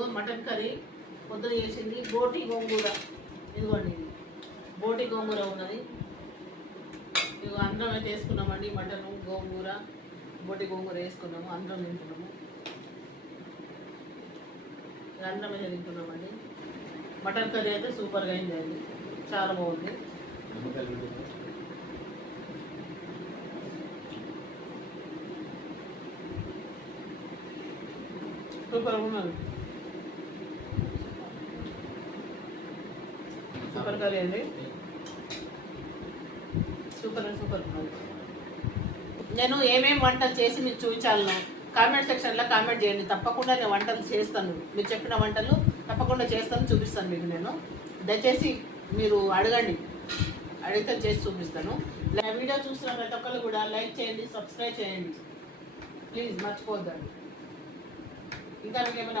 ఇదిగో mutton curry పొద్దున చేసింది. బోటి గోంగూర ఇదిగోండి, ఇది బోటి గోంగూర ఉన్నది. ఇదిగో అందరం అయితే వేసుకున్నామండి. మటన్ గోంగూర బోటి గోంగూర వేసుకున్నాము, అందరం తింటున్నాము. అందరం అయితే తింటున్నామండి. మటన్ కర్రీ అయితే సూపర్గా అయింది అండి, చాలా బాగుంది. సూపర్ ఉన్నది, సూపర్ కర్రీ అండి, సూపర్ సూపర్ ఉన్నది. నేను ఏమేమి వంటలు చేసి మీకు చూపించాలను కామెంట్ సెక్షన్లో కామెంట్ చేయండి. తప్పకుండా నేను వంటలు చేస్తాను, మీరు చెప్పిన వంటలు తప్పకుండా చేస్తాను, చూపిస్తాను మీకు. నేను దయచేసి మీరు అడగండి, అడిగితే చేసి చూపిస్తాను. వీడియో చూస్తున్న ప్రతి ఒక్కరు కూడా లైక్ చేయండి, సబ్స్క్రైబ్ చేయండి ప్లీజ్, మర్చిపోద్దండి. ఇంకా మీకు ఏమైనా